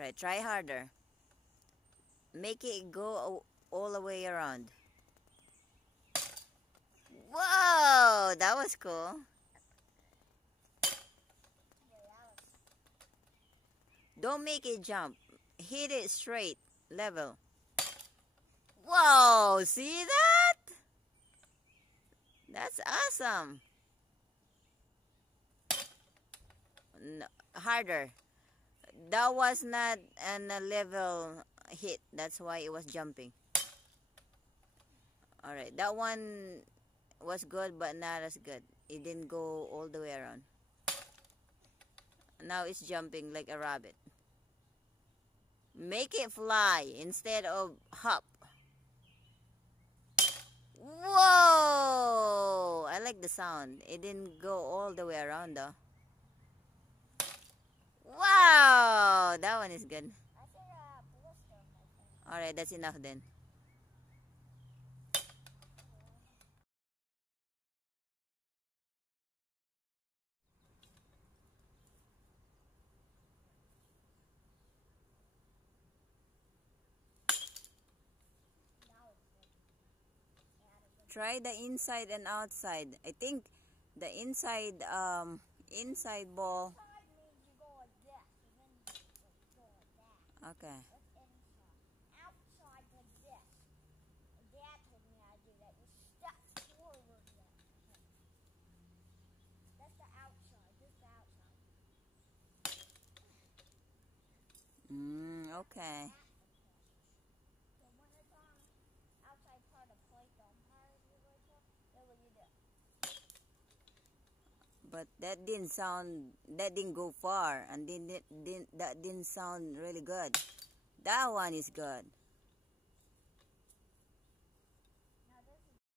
Alright, try harder. Make it go all the way around. Whoa, that was cool. Don't make it jump. Hit it straight, level. Whoa, see that? That's awesome. No, harder. That was not a level hit. That's why it was jumping. Alright, that one was good but not as good. It didn't go all the way around. Now it's jumping like a rabbit. Make it fly instead of hop. Whoa! I like the sound. It didn't go all the way around though. Wow! That one is good. Alright, that's enough then. Try the inside and outside. I think the inside ball. Okay. Okay. But that didn't go far, and that didn't sound really good. That one is good.